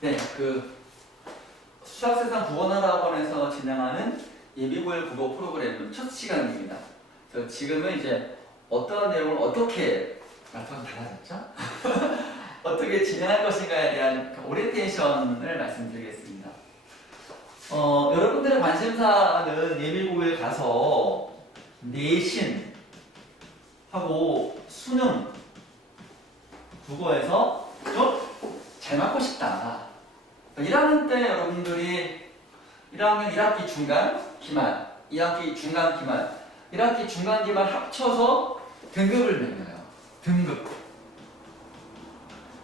네, 수학세상 국어나라학원에서 진행하는 예비고일 국어 프로그램 첫 시간입니다. 그래서 지금은 이제 어떤 내용을 어떻게 말투가 달라졌죠? 어떻게 진행할 것인가에 대한 오리엔테이션을 말씀드리겠습니다. 여러분들의 관심사는 예비고일 가서 내신 하고 수능 국어에서 좀 잘 맞고 싶다. 1학년 때 여러분들이 1학년 1학기 중간, 기말, 2학기 중간, 기말, 1학기 중간, 기말 합쳐서 등급을 매겨요. 등급.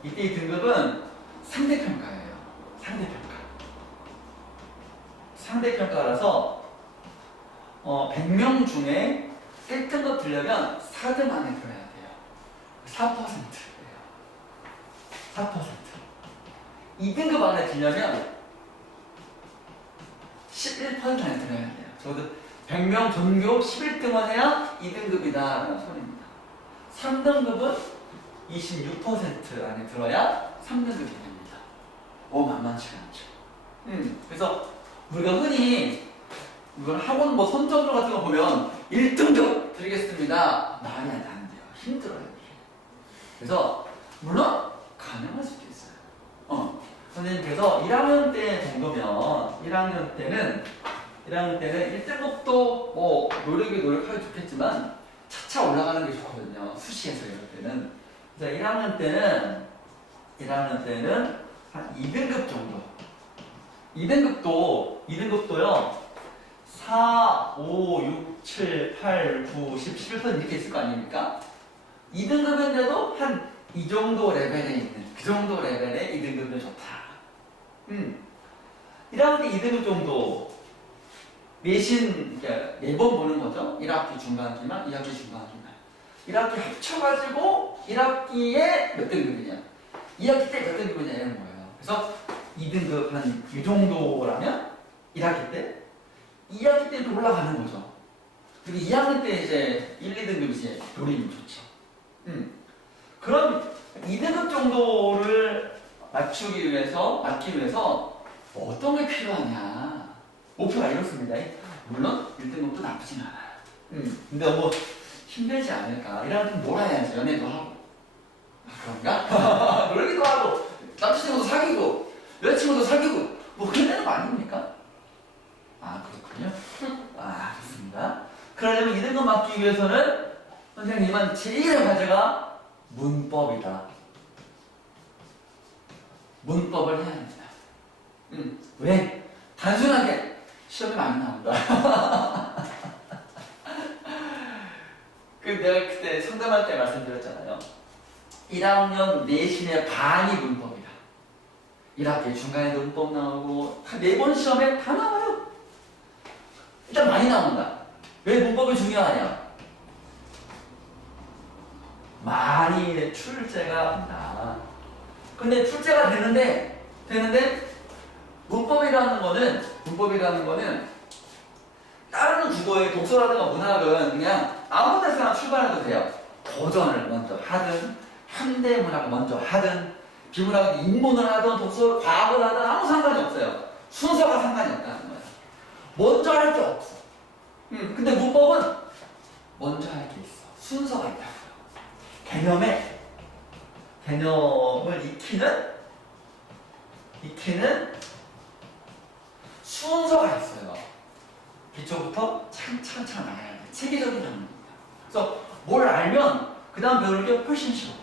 이때 이 등급은 상대평가예요. 상대평가. 상대평가라서 100명 중에 1등급 들려면 4등 안에 들어야 돼요. 4%예요. 4%. 2등급 안에 들려면 11% 안에 들어야 돼요. 저도 100명 전교 11등을 해야 2등급이다 라는 소리입니다. 3등급은 26% 안에 들어야 3등급이 됩니다. 만만치 않죠. 그래서 우리가 흔히 학원 선정조 같은 거 보면 1등급 드리겠습니다. 말이 안 돼요. 힘들어요. 그래서 물론 가능할 수도 있어요. 선생님께서 1학년 때 정도면 1학년 때는 1등급도 뭐 노력하기 좋겠지만 차차 올라가는 게 좋거든요. 수시에서 이럴 때는. 그래서 1학년 때는 한 2등급 정도. 2등급도요. 4, 5, 6, 7, 8, 9, 10, 11번 이렇게 있을 거 아닙니까? 2등급인데도 한 이 정도 레벨에 있는, 그 정도 레벨의 2등급은 좋다. 1학년 때 2등급 정도 내신, 매번 보는 거죠. 1학기 중간 기말, 2학기 중간 기말. 1학기 합쳐가지고 1학기에 몇 등급이냐, 2학기 때 몇 등급이냐 이런 거예요. 그래서 2등급 한 이 정도라면 1학기 때, 2학기 때는 올라가는 거죠. 그리고 2학년 때 이제 1, 2등급 이제 노리면 좋죠. 그럼 2등급 정도를 맞기 위해서 어떤 게 필요하냐. 목표가 이렇습니다. 물론 1등급도 나쁘진 않아요. 근데 뭐 힘들지 않을까. 이러면 뭘 해야지. 연애도 하고. 그런가? 놀기도 하고, 남자친구도 사귀고, 여자친구도 사귀고, 뭐 그런 데는 거 아닙니까? 그렇군요. 좋습니다. 그러려면 2등급 맞기 위해서는 선생님은 제1의 과제가 문법이다. 문법을 해야 합니다. 왜? 단순하게 시험이 많이 나온다. 내가 그때 상담할 때 말씀드렸잖아요. 1학년 내신의 반이 문법이다. 1학기 중간에도 문법 나오고 매번 시험에 다 나와요. 일단 많이 나온다. 왜 문법이 중요하냐? 많이 출제가 된다. 근데 출제가 되는데 문법이라는 거는 다른 국어의 독서라든가 문학은 그냥 아무 데서나 출발해도 돼요. 고전을 먼저 하든, 현대문학을 먼저 하든, 비문학은 인문을 하든, 독서를 과학을 하든 아무 상관이 없어요. 순서가 상관이 없다는 거예요. 먼저 할 게 없어. 근데 문법은 먼저 할 게 있어. 순서가 있다고요. 개념을 익히는 순서가 있어요. 기초부터 차근차근 나가야 돼. 체계적인 학문입니다. 그래서 뭘 알면 그 다음 배우는 게 훨씬 쉬워.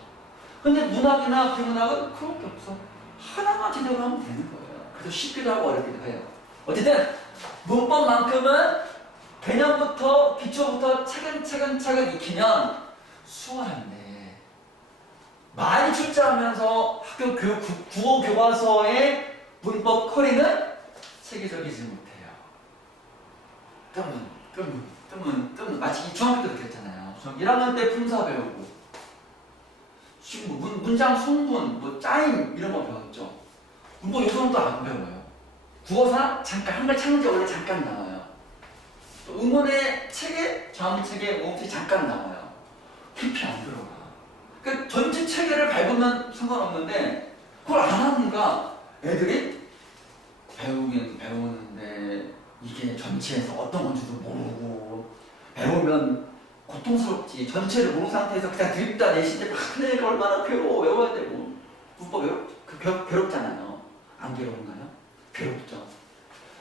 근데 문학이나 비문학은 그런 게 없어. 하나만 제대로 하면 되는 거예요. 그래서 쉽기도 하고 어렵기도 해요. 어쨌든 문법만큼은 개념부터 기초부터 차근차근 익히면 수월한데, 많이 출제하면서 학교 국어 교과서의 문법 커리는 체계적이지 못해요. 뜨문. 마치 중학교 때 그랬잖아요. 1학년 때 품사 배우고, 문장 송분, 짜임 이런 거 배웠죠. 문법 요소는 안 배워요. 국어사 잠깐 한글 창제 원래 잠깐 나와요. 또 응원의 체계, 좌문체계, 모음체 잠깐 나와요. 깊이 안 들어가. 전체 체계를 밟으면 상관없는데 그걸 안 하는 애들이 배우긴 배우는데 이게 전체에서 어떤 건지도 모르고 배우면 고통스럽지. 전체를 모르는 상태에서 그냥 드립다 내실 때 막 하니까 얼마나 괴로워. 외워야 되고. 문법 괴롭잖아요. 안 괴로운가요? 괴롭죠.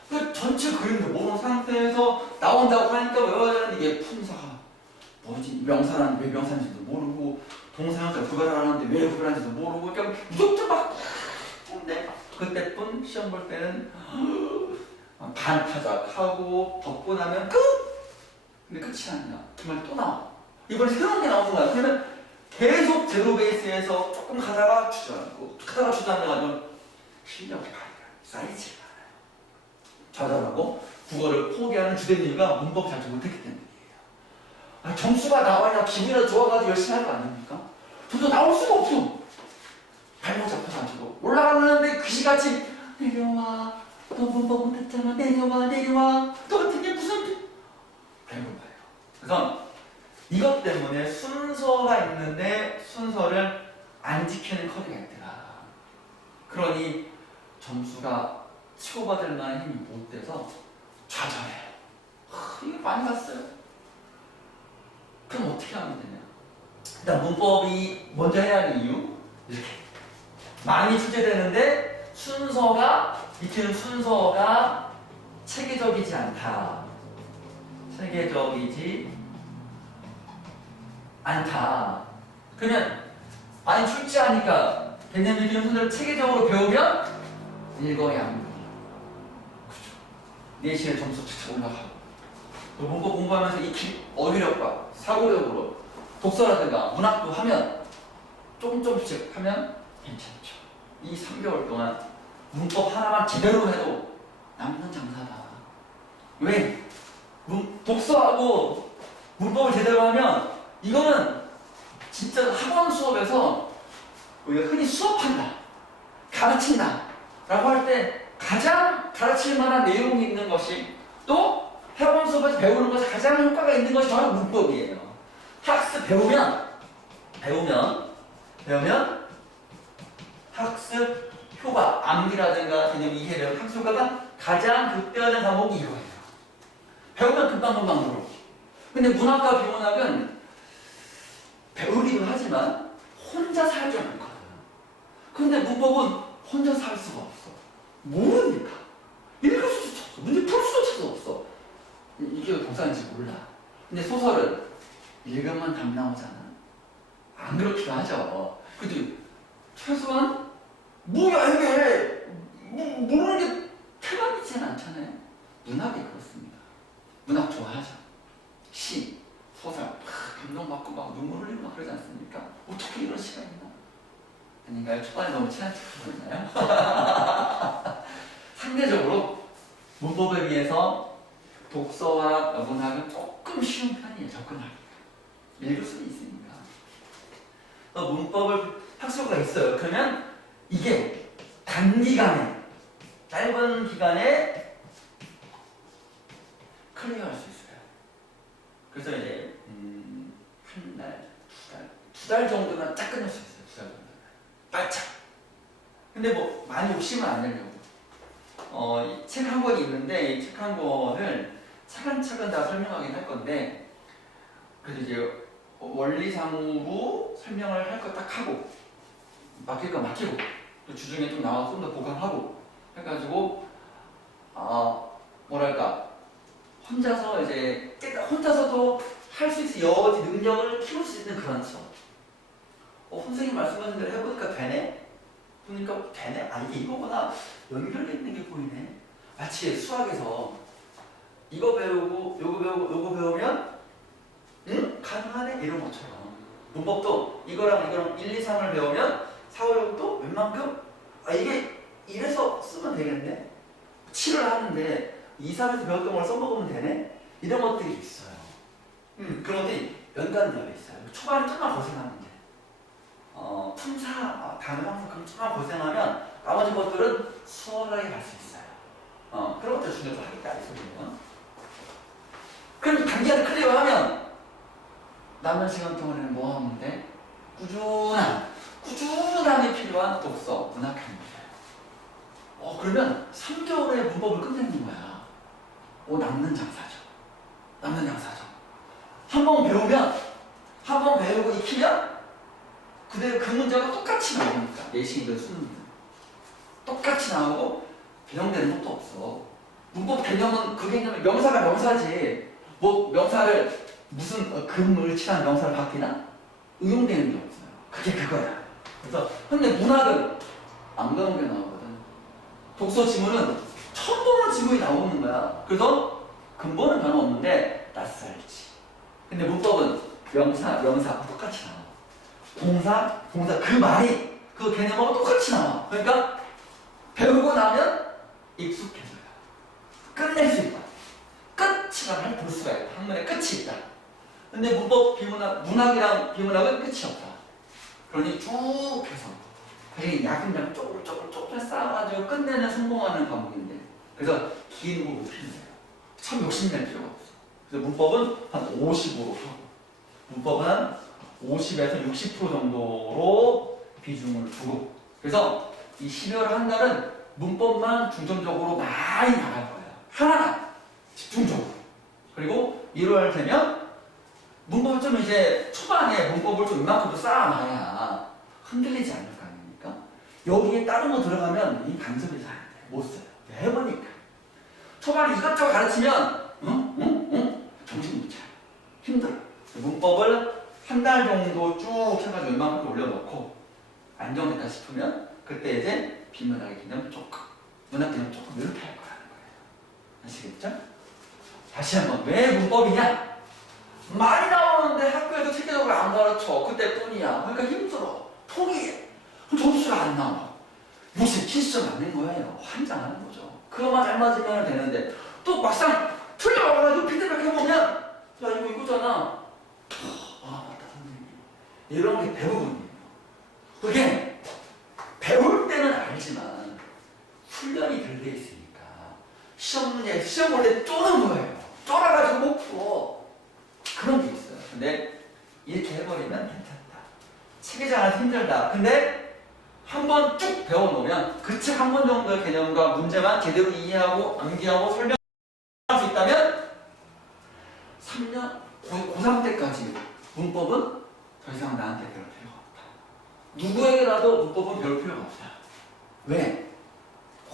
그 전체 그림도 모르는 상태에서 나온다고 하니까 외워야 되는데 이게 품사가 뭐지? 명사는 왜 명사인지도 모르고 동사형사 구별하는데 왜 구별하는지도 모르고 그러니까 무조건 막 근데 그때뿐 시험 볼 때는 반타작하고 덮고 나면 끝! 근데 끝이 아니야. 그 말이 또 나와. 이번에 새로운 게 나오는 거야. 그러면 계속 제로 베이스에서 조금 가다가 주저앉고 가다가 주저앉아가지고 실력이 쌓이지 않아요. 좌절하고 국어를 포기하는 주된 이유가 문법 잘 못했기 때문이에요. 점수가 나와야 기분이 좋아가지고 열심히 하는 거 아닙니까? 점수 나올 수가 없어. 발목 잡혀서 안 쳐도 올라가는데 귀신같이 내려와. 너 문법 못했잖아. 내려와. 너 같은 게 무슨 배고파요. 그래서 이것 때문에 순서가 있는데 순서를 안 지키는 커리가 있더라. 그러니 점수가 치고받을 만한 힘이 못 돼서 좌절해요. 이거 많이 봤어요. 그럼 어떻게 하면 되냐? 일단 문법이 먼저 해야 하는 이유 이렇게 많이 출제되는데 익히는 순서가 체계적이지 않다. 체계적이지 않다. 그러면 많이 출제하니까 개념 익히는 순서를 체계적으로 배우면 일거양득. 그죠? 내신의 점수 착착 올라가고 또 문법 공부하면서 익힌 어휘력과 사고력으로 독서라든가 문학도 하면 조금씩 하면 괜찮죠. 이 3개월 동안 문법 하나만 제대로 해도 남는 장사다. 왜? 독서하고 문법을 제대로 하면 이거는 진짜 학원 수업에서 우리가 흔히 수업한다, 가르친다 라고 할 때 가장 가르칠 만한 내용이 있는 것이 또 학원 수업에서 배우는 것이 가장 효과가 있는 것이 바로 문법이에요. 학습 배우면 학습 효과, 암기라든가 개념 이해력, 학습 효과가 가장 극대화된 과목이 이거예요. 배우면 금방 늘어. 근데 문학과 비문학은 배우기도 하지만 혼자 살지 않거든. 근데 문법은 혼자 살 수가 없어. 모르니까. 읽을 수도 없어. 문제 풀 수도 없어. 이게 독사인지 몰라. 근데 소설은 읽으면 답 나오잖아. 안 그렇기도 하죠. 근데 최소한 뭐야 이게 모르는 게 태반이지는 않잖아요. 문학이 그렇습니다. 문학 좋아하죠. 시, 소설 감동받고 막 눈물 흘리고 막 그러지 않습니까? 어떻게 이런 시가 있나? 아닌가요? 초반에 너무 친한 척 보였나요? 상대적으로 문법에 비해서 독서와 문학은 조금 쉬운 편이에요. 접근하기가. 읽을 수는 있으니까. 문법을 학습가 있어요. 그러면 이게 단기간에 짧은 기간에 클리어할 수 있어요. 그래서 이제 한 달, 두 달 정도는 딱 끝낼 수 있어요. 두 달 정도는 빨짝. 근데 뭐 많이 욕심은 안 내려고. 책 한 권이 있는데 이 책 한 권을 차근차근 다 설명하긴 할 건데 그래도 이제 원리상으로 설명을 할 거 딱 하고 맡길 거 맡기고 또 주중에 좀 나와서 좀 더 보강하고 해가지고 뭐랄까 혼자서 이제 혼자서도 할 수 있을 여지 능력을 키울 수 있는 그런 수업. 선생님 말씀하신 대로 해보니까 되네? 보니까 되네? 이게 이거구나. 연결돼 있는 게 보이네. 마치 수학에서 이거 배우고 요거 배우고 요거 배우면 가능하네? 이런 것처럼 문법도 이거랑 1, 2, 3을 배우면 4, 5, 6도 웬만큼 이게 이래서 쓰면 되겠네? 7을 하는데 2, 3에서 배웠던 걸 써먹으면 되네? 이런 것들이 있어요. 그런 것들이 연관되어 있어요. 초반에 조금만 고생하면 돼. 품사, 단어 항상 그럼 조금만 고생하면 나머지 것들은 수월하게 갈 수 있어요. 그런 것들 중요도 하겠다 이 소리예요. 그럼 단기간에 클리어하면 남은 시간 동안에는 뭐 하면 돼? 꾸준함이 필요한 독서, 문학입니다. 그러면 3개월에 문법을 끝내는 거야. 남는 장사죠. 남는 장사죠. 한 번 배우면, 한 번 배우고 익히면 그대로 그 문제가 똑같이 나오니까. 내신이든 수능이든. 똑같이 나오고 변형되는 것도 없어. 문법 개념은 그 개념은 명사가 명사지. 뭐 명사를 무슨 금을 칠한 명사를 바뀌나? 응용되는 게 없어요. 그게 그거야. 그래서 근데 문학은 안 배운 게 나오거든. 독서 지문은 처음 보는 지문이 나오는 거야. 그래서 근본은 변함없는데 낯설지. 근데 문법은 명사 똑같이 나와. 동사 그 말이 그 개념하고 똑같이 나와. 그러니까 배우고 나면 익숙해져요. 끝낼 수 있다. 끝이라는 볼 수가 있다. 학문의 끝이 있다. 근데 문법, 문학이랑 비문학은 끝이 없다. 그러니 쭉 해서 되게 야금야금 쪼글쪼글 쌓아가지고 끝내는 성공하는 과목인데, 그래서 긴 걸 못 피는 거예요. 참 욕심낼 필요가 없어. 그래서 문법은 한 55로 하고, 문법은 한 50에서 60% 정도로 비중을 두고, 그래서 이 12월 한 달은 문법만 중점적으로 많이 나갈 거예요. 하나가 집중적으로. 그리고 1월 되면 문법을 좀 이제 초반에 문법을 좀 이만큼도 쌓아놔야 흔들리지 않을 거 아닙니까? 여기에 다른 거 들어가면 이 간섭이 잘 안 돼. 못 써요. 해보니까. 초반에 이것저것 가르치면 정신 못 차려. 힘들어. 문법을 한 달 정도 쭉 해가지고 이만큼 올려놓고 안정됐다 싶으면 그때 이제 비문학의 개념 조금, 문학 개념 조금 이렇게 할 거라는 거예요. 아시겠죠? 다시 한번 왜 문법이냐? 많이 나오는데 학교에서 체계적으로 안 가르쳐. 그때뿐이야. 그러니까 힘들어. 포기해. 그럼 점수가 안 나와. 요새 키시점 맞는 거예요. 환장하는 거죠. 그거만 잘 맞으면 되는데 또 막상 틀려가지고 피드백 해보면 야 이거 이거잖아. 맞다 선생님. 이런 게 대부분이에요. 그게 배울 때는 알지만 훈련이 덜 돼 있으니까 시험 볼 때 쪼는 거예요. 쫄아가지고 못 풀어. 그런 게 있어요. 근데 이렇게 해버리면 괜찮다. 체계장 안에서 힘들다. 근데 한 번 쭉 배워놓으면 그 책 한 번 정도의 개념과 문제만 제대로 이해하고 암기하고 설명할 수 있다면 3년, 고3 때까지 문법은 더 이상 나한테 배울 필요가 없다. 누구에게라도 문법은 배울 필요가 없다. 왜?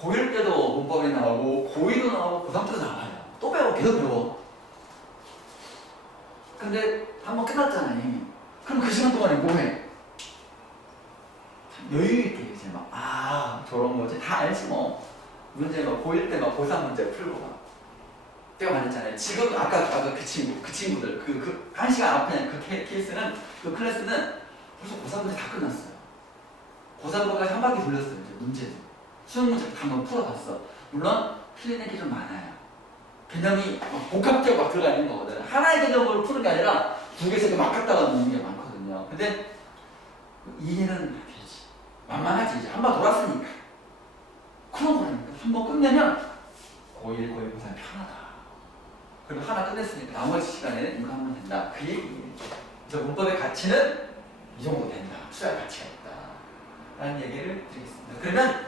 고1 때도 문법이 나오고 고2도 나오고 고3 때도 나와요. 또 배워. 계속 배워. 근데 한 번 끝났잖아요. 그럼 그 시간 동안에 뭐 해? 여유있게 이제 저런 거지. 다 알지 뭐. 문제 고1 때 고3 문제 풀고 때가 많았잖아요. 지금 아까 그 친구들 그 1시간 앞에 그 케이스는 그 클래스는 벌써 고3 문제 다 끝났어요. 고3까지 한 바퀴 돌렸어요. 이제 문제도. 수능 문제 다 한번 풀어봤어. 물론 틀린 애기 좀 많아요. 개념이 복합적으로 막 들어가 있는 거거든. 하나의 개념으로 푸는 게 아니라 두 개, 세 개 막 갖다가 놓는 게 많거든요. 근데 이해는 되지. 만만하지. 이제 한 번 돌았으니까. 그런 거라니까. 한 번 끝내면 고1, 고2, 고3 편하다. 그리고 하나 끝냈으니까 나머지 시간에는 이거 하면 된다. 그 얘기예요. 그래서 문법의 가치는 이 정도 된다. 수학 가치가 있다. 라는 얘기를 드리겠습니다. 그러면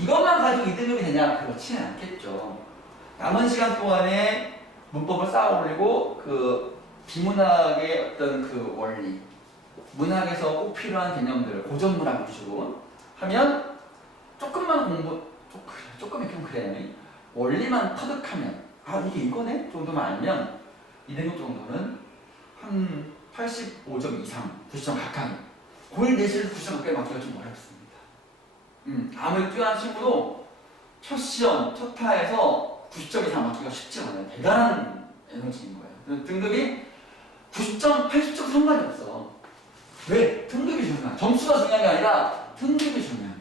이것만 가지고 2등급이 되냐? 그렇지는 않겠죠. 남은 시간 동안에 문법을 쌓아 올리고 그 비문학의 어떤 그 원리, 문학에서 꼭 필요한 개념들, 고전 문학 위주로 하면 조금만 조금 좀 그래. 원리만 터득하면 이게 이거네? 정도만 알면 2등급 정도는 한 85점 이상, 90점 가까이. 고1 내신에서 90점 가까이 맞기가 좀 어렵습니다. 아무리 뛰어난 친구도 첫 시험, 첫 타에서 90점 이상 맞기가 쉽지 않아요. 대단한 에너지인 거예요. 등급이 90점, 80점 상관이 없어. 왜? 등급이 중요한, 점수가 중요한 게 아니라 등급이 중요한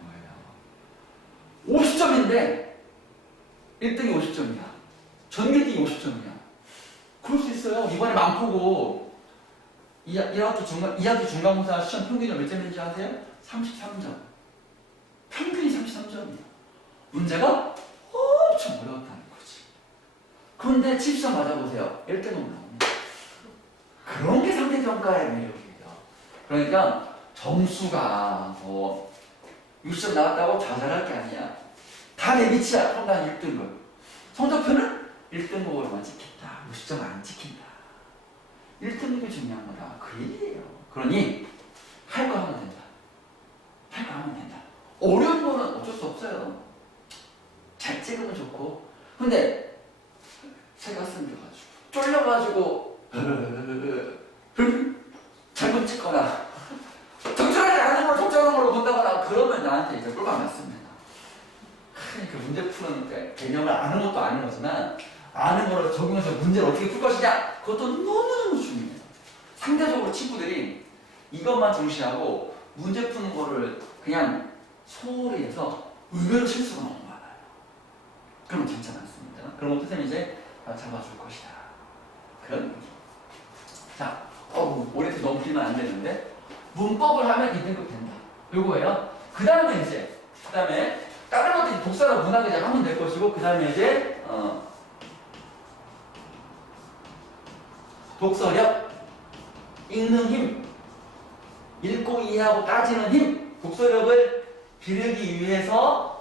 거예요. 50점인데 1등이 50점이야. 전교 1등이 50점이야. 그럴 수 있어요. 이번에 많고 2학기 중간고사 시험 평균이 몇 점인지 아세요? 33점. 평균이 33점이야. 문제가 엄청 어려웠다는 거지. 그런데 70점 맞아보세요. 1등은 나옵니다. 그런 게 상대평가의 매력이에요. 그러니까 점수가 60점 나왔다고 자살할 게 아니야. 다 내 밑이야. 그럼 난 1등급. 성적표는 1등급으로만 찍힌다. 무시점 안 찍힌다. 1등급이 중요한 거다. 그 얘기예요. 그러니 할 거 하면 된다. 할 거 하면 된다. 어려운 거는 어쩔 수 없어요. 잘 찍으면 좋고. 근데 새가 쓸려가지고 쫄려가지고 잘못 찍거나 적절하지 않은 걸 적절한 걸로 본다거나 그러면 나한테 이제 꿀밤 맞습니다. 그 문제 푸는 개념을 아는 것도 아는 거지만 아는 거를 적용해서 문제를 어떻게 풀 것이냐 그것도 너무너무 중요해요. 상대적으로 친구들이 이것만 중시하고 문제 푸는 거를 그냥 소홀히 해서 의외로 실수가 너무 많아요. 그러면 괜찮지 않습니다. 그런 것도 선생님이 이제 다 잡아줄 것이다. 그런 얘기. 자, 오래도 너무 길면 안 되는데 문법을 하면 2등급 된다. 요거예요. 그 다음에 다른 것도 독서나 문학 이제 하면 될 것이고 그 다음에 이제 독서력, 읽는 힘, 읽고 이해하고 따지는 힘, 독서력을 기르기 위해서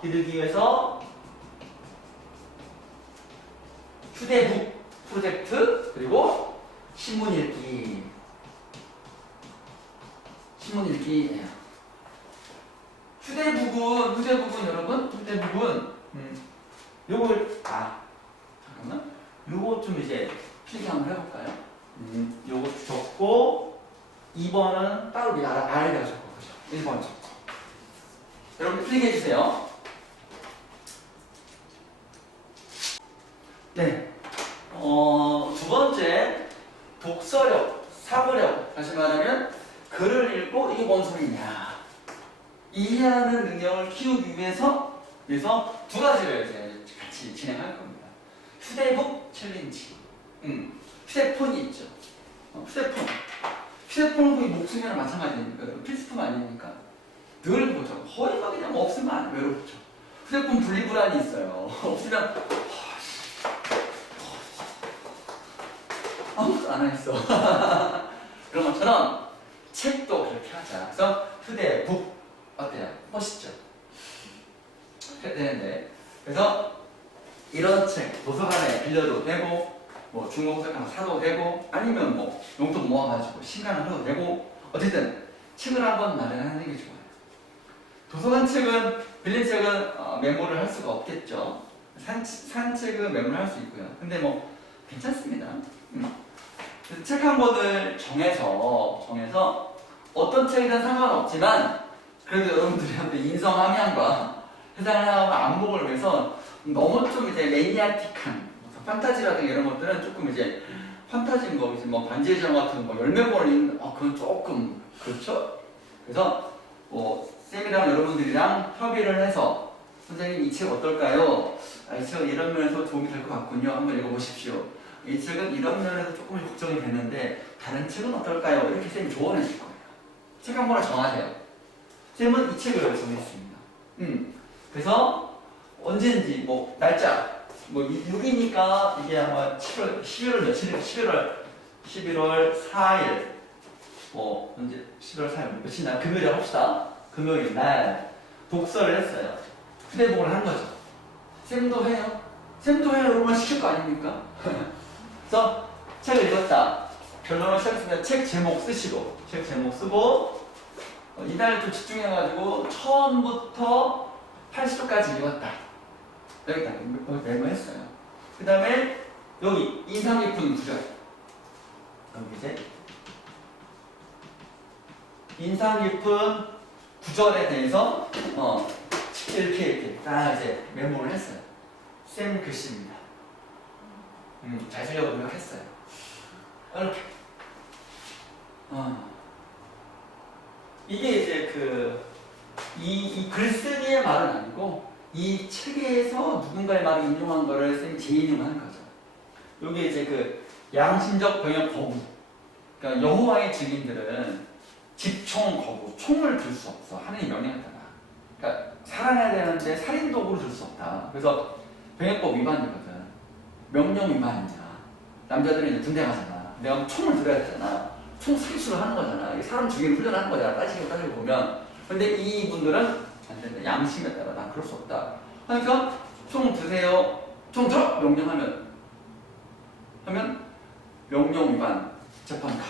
휴대북 프로젝트 그리고 신문 읽기예요. 휴대북은 여러분 요걸 잠깐만 요거 좀 이제 필기 한번 해볼까요? 요거 적고 2번은 따로 알가 적고 그죠? 1번 적고 여러분 필기해 주세요. 네. 두 번째 독서력, 사고력 다시 말하면 글을 읽고 이게 뭔 소리냐 이해하는 능력을 키우기 위해서 두 가지를 이제 같이 진행할 겁니다. 휴대북 챌린지. 휴대폰이 있죠. 휴대폰은 거의 목숨이랑 마찬가지니까 필수품 아닙니까? 늘 보죠. 허위가 그냥 없으면 안 외롭죠. 휴대폰 분리불안이 있어요. 없으면 아무것도 안 하겠어. 그런 것처럼 책도 그렇게 하자. 그래서 휴대북 어때요? 멋있죠? 되는데 그래서 이런 책 도서관에 빌려도 되고 뭐 중고책 하나 사도 되고 아니면 뭐 용돈 모아가지고 신간을 해도 되고 어쨌든 책을 한번 마련하는 게 좋아요. 도서관 책은 빌린 책은 메모를 할 수가 없겠죠. 산 책은 메모를 할 수 있고요. 근데 뭐 괜찮습니다. 책 한 권을 정해서 어떤 책이든 상관없지만 그래도 여러분들한테 인성함양과 해당하는 안목을 위해서 너무 좀 이제 매니아틱한 판타지라든가 이런 것들은 조금 이제 판타지인 거 이제 뭐 반지의 제왕 같은 거 열몇 권을 읽는 그건 조금 그렇죠. 그래서 뭐 쌤이랑 여러분들이랑 협의를 해서 선생님 이 책 어떨까요? 이 책은 이런 면에서 도움이 될 것 같군요. 한번 읽어보십시오. 이 책은 이런 면에서 조금 걱정이 되는데 다른 책은 어떨까요? 이렇게 쌤이 조언해 줄 거예요. 책 한 권을 정하세요. 쌤은 이 책을 정했습니다. 그래서 언제든지 뭐 날짜 뭐 6이니까 이게 아마 11월 며칠이에요? 11월 4일 뭐 언제 11월 4일 며칠 날 금요일에 합시다. 금요일 날 독서를 했어요. 휴대북을 한 거죠. 쌤도 해요. 여러분 시킬 거 아닙니까? 그래서 책을 읽었다. 결론을 시작했습니다. 책 제목 쓰시고 책 제목 쓰고 이날 좀 집중해가지고 처음부터 80초까지 읽었다. 여기다 메모했어요. 그 다음에 여기 인상 깊은 구절. 여기 이제 인상 깊은 구절에 대해서 이렇게 딱 이제 메모를 했어요. 쌤 글씨입니다. 잘 쓰려고 노력했어요. 이렇게. 이게 이제 이 글쓰기의 말은 아니고 이 책에서 누군가의 말을 인용한 거를 쌤이 재인용하는 거죠. 이게 이제 양심적 병역 거부. 그러니까 여호와의 증인들은 집총 거부, 총을 들 수 없어. 하나님 명령했잖아. 그러니까 살아내야 되는데 살인 도구를 들 수 없다. 그래서 병역법 위반이거든. 명령 위반이야. 남자들은 이제 군대 가잖아. 내가 총을 들어야 되잖아. 총 사기수를 하는 거잖아. 사람 죽이는 훈련을 하는 거잖아. 따지고 보면. 근데 이분들은 안 된다. 양심에 따라 난 그럴 수 없다. 하니까 총 드세요. 총 들어! 명령하면 명령 위반 재판 가.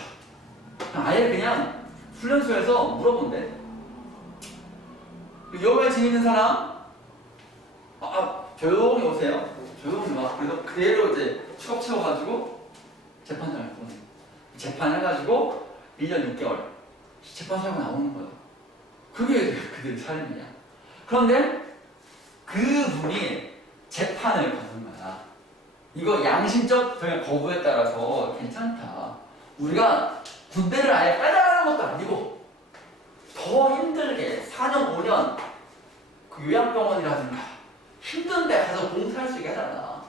아예 그냥 훈련소에서 물어본대. 여기에 지금 있는 사람 조용히 오세요. 조용히 와. 그래서 그대로 이제 추억 채워가지고 재판장을 보내. 재판해가지고 1년 6개월 재판 사고 나오는 거야. 그게 그들의 삶이야. 그런데 그분이 재판을 거는 거야. 이거 양심적 거부에 따라서 괜찮다. 우리가 군대를 아예 빼달라는 것도 아니고 더 힘들게 4년 5년 그 요양병원이라든가 힘든 데 가서 봉사할 수 있게 해달라.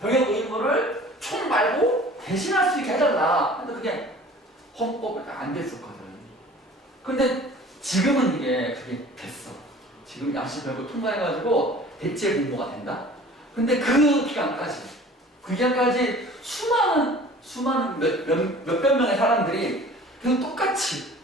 병역 의무를 총 말고 대신할 수 있게 해달라. 근데 그게 헌법에 안 됐었거든. 근데 지금은 그게 됐어. 지금 양심별거 통과해가지고 대체 공모가 된다. 근데 그 기간까지 수많은 몇백 명의 사람들이 계속 똑같이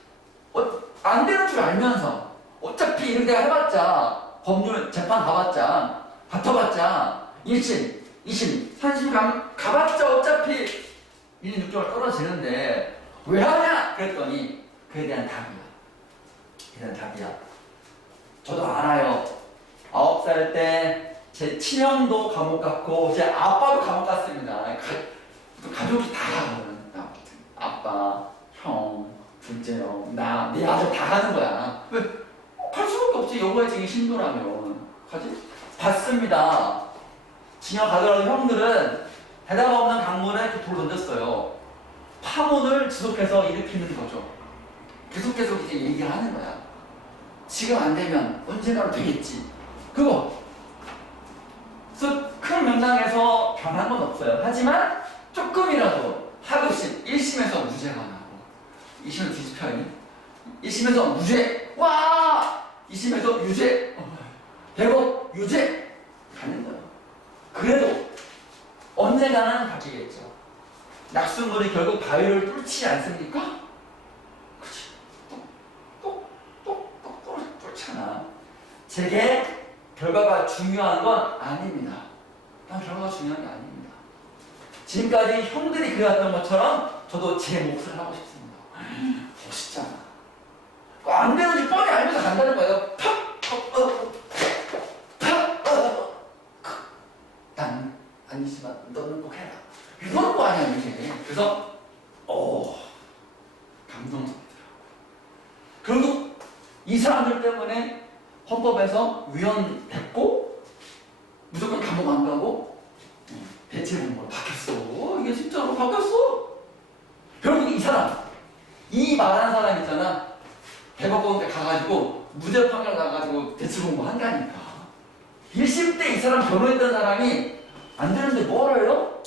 안 되는 줄 알면서 어차피 이런 데가 해봤자 법률 재판 가봤자 다퉈봤자 1심, 2심, 3심 가봤자 어차피 1년 6개월 떨어지는데 왜 하냐? 그랬더니 그에 대한 답이야. 저도 알아요. 9살 때 제 친형도 감옥 갔고 제 아빠도 감옥 갔습니다. 가족이 다 아빠, 형, 둘째 형, 내 아들 다 가는 거야. 왜? 갈 수밖에 없지. 여고에 지금 신도라면 가지? 받습니다. 징역 가더라도 형들은 대답 없는 강물에 돌 던졌어요. 파문을 지속해서 일으키는 거죠. 계속 이제 얘기를 하는 거야. 지금 안 되면 언젠가는 되겠지. 그래서 큰 명당에서 변한 건 없어요. 하지만 조금이라도 하급심 1심에서 무죄가 나고 2심에서 뒤집혀니 1심에서 무죄 와 2심에서 유죄 100억 유죄 가는 거예요. 그래도 언젠가는 바뀌겠죠. 낙수물이 결국 바위를 뚫지 않습니까? 그치. 똑 뚫잖아. 제게 결과가 중요한 건 아닙니다. 결과가 중요한 게 아닙니다. 지금까지 형들이 그래왔던 것처럼 저도 제 몫을 하고 싶습니다. 멋있잖아. 안 되는지 뻔히 알면서 간다는 거예요. 난 아니지만 너는 꼭 해라. 이러는 거 아니야 이게. 그래서 감동적이더라고. 결국 이 사람들 때문에 헌법에서 위헌됐고 무조건 감옥 안 가고 대체 공무로 바뀌었어. 이게 진짜로 바뀌었어. 결국 이 말하는 사람 있잖아. 대법원에 가가지고 무죄 판결 나가지고 대체 공부 한다니까. 1심 때 이 사람 변호했던 사람이 안 되는데 뭘 해요?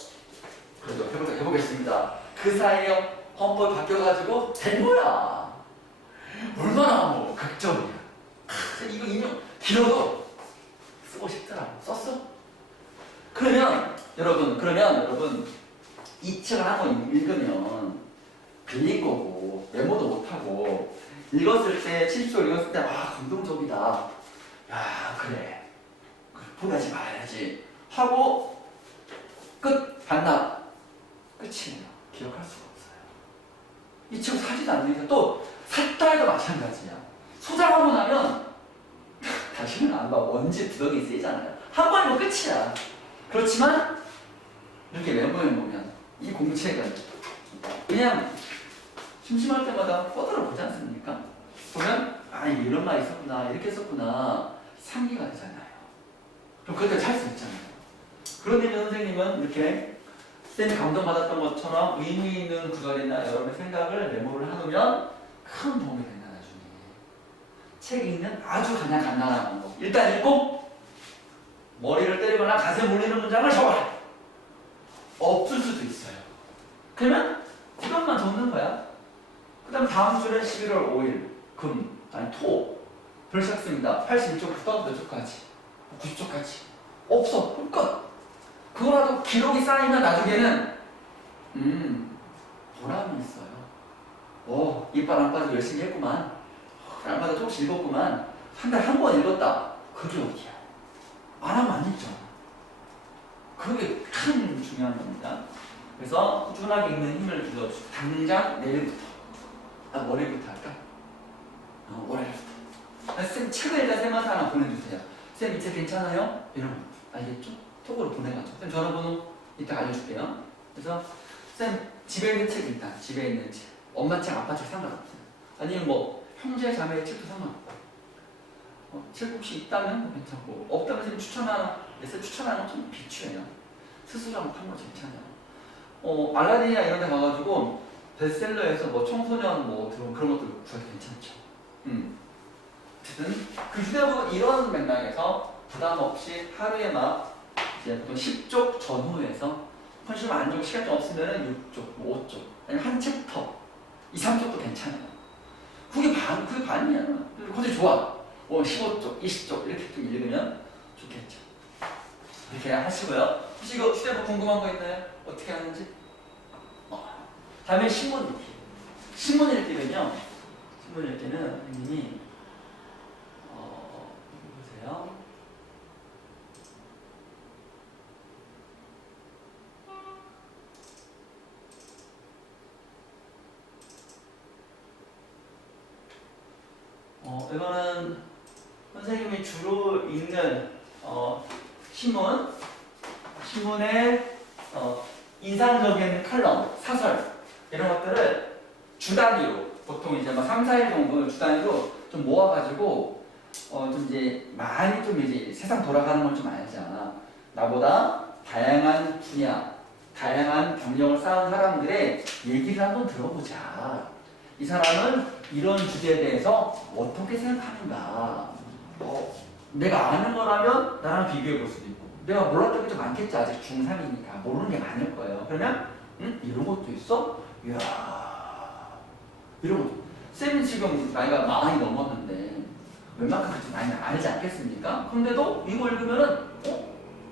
그래도 해보겠습니다. 그 사이에 헌법이 바뀌어가지고 된 거야. 얼마나 극적이야. 이거 인용 길어도 쓰고 싶더라고. 썼어? 그러면 여러분 이 책을 한번 읽으면 빌린 거고 메모도 못하고 읽었을 때 70조 읽었을 때 감동적이다. 야 그래 포기하지 말아야지 하고 끝 반납 끝이에요. 기억할 수가 없어요. 이 책을 사지도 않으니까 또 샀다 해도 마찬가지야. 소장하고 나면 다시는 안 봐. 먼지 두덩이 세잖아요. 한 번이면 끝이야. 그렇지만 이렇게 메모해 보면 이 공책은 그냥 심심할 때마다 꺼들어 보지 않습니까? 보면 이런 말이 있었구나 이렇게 했었구나 상기가 되잖아요. 그럼 그때 잘 수 있잖아요. 그런데 선생님은 이렇게 쌤이 감동받았던 것처럼 의미 있는 구절이나 여러분의 생각을 메모를 해놓으면 큰 도움이 된다. 나중에 책 읽는 아주 그냥 간단한 방법. 일단 읽고 머리를 때리거나 가슴에 몰리는 문장을 적어라. 없을 수도 있어요. 그러면 이것만 적는 거야. 그 다음 다음 주는 11월 5일 토 별시학습니다. 81쪽부터 몇 쪽까지? 90쪽까지. 없어. 그럼 끝. 그거라도 기록이 쌓이면 나중에는 보람이 있어요. 이빨 안 빠지고 열심히 했구만. 날마다 조금씩 읽었구만. 한 달에 한 번 읽었다. 그게 어디야? 안 하면 안 읽죠. 그게 큰 중요한 겁니다. 그래서 꾸준하게 읽는 힘을 길러주고 당장 내일부터 월요일부터 할까? 월요일부터 쌤 책을 일단 쌤한테 하나 보내주세요. 쌤 이 책 괜찮아요? 이런 거 알겠죠? 톡으로 보내가지고 쌤 전화번호 이따 알려줄게요. 그래서 쌤 집에 있는 책 일단 집에 있는 책 엄마 책 아빠 책 상관없어요. 아니면 뭐 형제 자매의 책도 상관없고 책 혹시 있다면 괜찮고 없다면 쌤 추천하는 건 좀 비추해요. 스스로 한번 판거 괜찮아요. 알라딘이나 이런 데 가가지고 베스트셀러에서 뭐 청소년 뭐 들어온 그런 것들 구해도 괜찮죠. 어쨌든 그 휴대폰 이런 맥락에서 부담 없이 하루에 막 이제 보통 10쪽 전후에서 컨슘 안 좋고 시간 좀 없으면 6쪽, 5쪽 아니면 한 챕터 2, 3쪽도 괜찮아요. 그게 반이야. 그게 좋아. 15쪽, 20쪽 이렇게 좀 읽으면 좋겠죠. 이렇게 하시고요. 혹시 이거 휴대폰 궁금한 거 있나요? 어떻게 하는지? 다음에 신문 읽기. 신문 읽기는요. 신문 읽기는 선생님이 보세요. 이거는 선생님이 주로 읽는 신문의 인상적인 칼럼, 사설 이런 것들을 주 단위로 보통 이제 막 3, 4일 정도를 주 단위로 좀 모아가지고 좀 이제 많이 좀 이제 세상 돌아가는 걸 좀 알잖아. 나보다 다양한 분야, 다양한 경력을 쌓은 사람들의 얘기를 한번 들어보자. 이 사람은 이런 주제에 대해서 어떻게 생각하는가. 내가 아는 거라면 나랑 비교해 볼 수도 있고 내가 몰랐던 게 좀 많겠지. 아직 중3이니까 모르는 게 많을 거예요. 그러면 이런 것도 있어? 이야 이런 것도. 쌤이 지금 나이가 40이 넘었는데 웬만큼 그렇게 많이 알지 않겠습니까? 그런데도 이거 읽으면은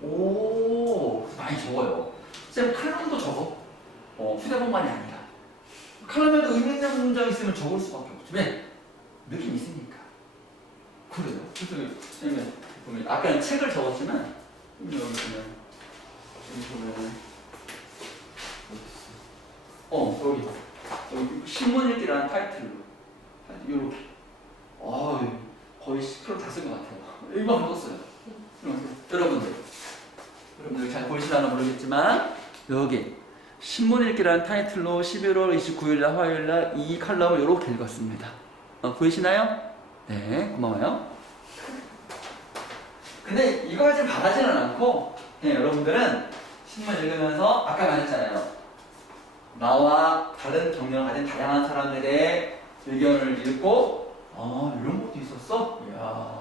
오 많이 적어요. 쌤 칼럼도 적어. 휴대폰만이 아니라 칼럼에도 의미 있는 문장 있으면 적을 수밖에 없죠. 왜? 느낌 있으니까. 그래요. 그래서 쌤은 보면 아까는 책을 적었지만 여기 보면 여기 신문 읽기라는 타이틀로 이렇게 거의 10% 다 쓴 것 같아요. 이만큼 썼어요. 여러분들 잘 보이시나 모르겠지만 여기 신문 읽기라는 타이틀로 11월 29일 날 화요일 날 이 칼럼을 이렇게 읽었습니다. 보이시나요? 네, 고마워요. 근데 이걸 지금 바라지는 않고 여러분들은 신문 읽으면서 아까 말했잖아요. 나와 다른 경력을 가진 다양한 사람들의 의견을 읽고 이런 것도 있었어? 이야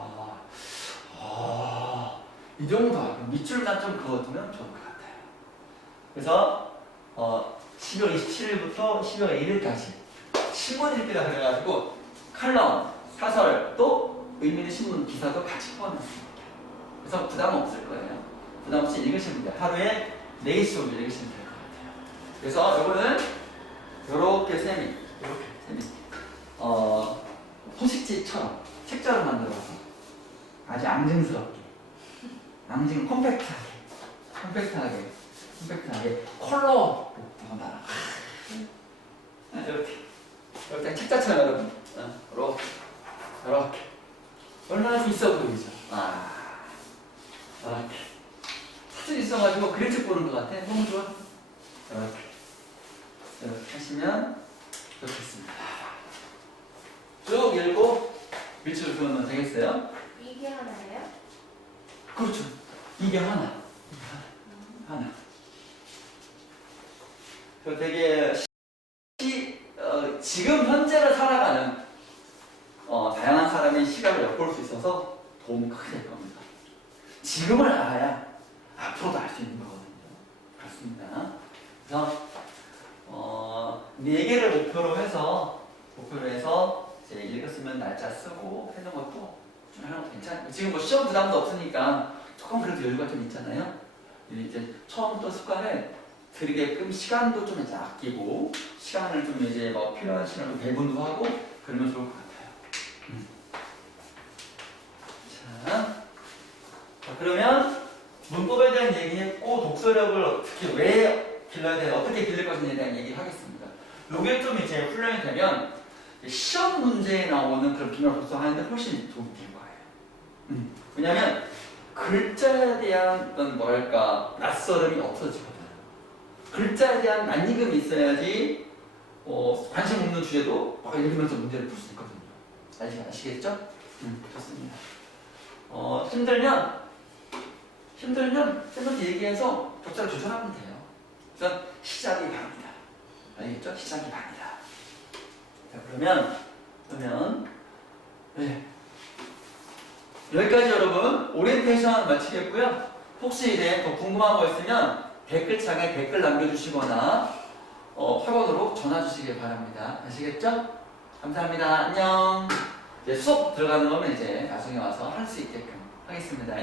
이 정도 밑줄만 좀 그어두면 좋을 것 같아요. 그래서 12월 27일부터 12월 1일까지 신문 읽기라 그래가지고 칼럼, 사설 또 의미 있는 신문 기사도 같이 포함했습니다. 그래서 부담 없을 거예요. 부담 없이 읽으시면 돼요. 하루에 4개씩 정도 읽으시면 될 것 같아요. 그래서 이거는 이렇게 쌤이 소식지처럼 책자로 만들어서 아주 앙증스럽게 컴팩트하게 컬러로 나와. 이렇게 책자처럼 여러분 이렇게 얼마나 좀 있어 보이죠? 이렇게 사진 있어가지고 그림책 보는 것 같아. 너무 좋아. 이렇게 하시면 좋겠습니다. 쭉 읽고 밑줄 그으면 되겠어요? 이게 하나예요? 그렇죠. 이게 하나. 그 되게 지금 현재를 살아가는 다양한 사람의 시각을 엿볼 수 있어서 도움이 크게 될 겁니다. 지금을 알아야 앞으로도 알 수 있는 거거든요. 그렇습니다. 그래서 4개를 목표로 해서 이제 읽었으면 날짜 쓰고 하는 것도 좀 하는 것도 괜찮아요. 지금 뭐 시험 부담도 없으니까 조금 그래도 여유가 좀 있잖아요. 이제 처음부터 습관을 들이게끔 시간도 좀 이제 아끼고 시간을 좀 이제 뭐 필요한 시간을 배분도 하고 그러면 좋을 것 같아요. 자, 자, 그러면 문법에 대한 얘기했고 독서력을 어떻게 왜 길러야 되나 어떻게 길릴 것인지에 대한 얘기를 하겠습니다. 요게 좀 이제 훈련이 되면 시험 문제에 나오는 그런 비말 독서하는데 훨씬 도움이 될 거예요. 왜냐면 글자에 대한 어떤 뭐랄까 낯설음이 없어지거든. 글자에 대한 낯익음이 있어야지 관심 없는 주제도 막 읽으면서 문제를 풀 수 있거든요. 아시겠죠? 좋습니다. 힘들면 쌤한테 얘기해서 독자를 조절하면 돼요. 우선 시작이 반이다. 알겠죠? 시작이 반이다. 자, 그러면 네. 여기까지 여러분 오리엔테이션 마치겠고요. 혹시 이제 더 궁금한 거 있으면 댓글창에 댓글 남겨주시거나 학원으로 전화 주시길 바랍니다. 아시겠죠? 감사합니다. 안녕. 이제 수업 들어가는 거면 이제 나중에 와서 할 수 있게끔 하겠습니다.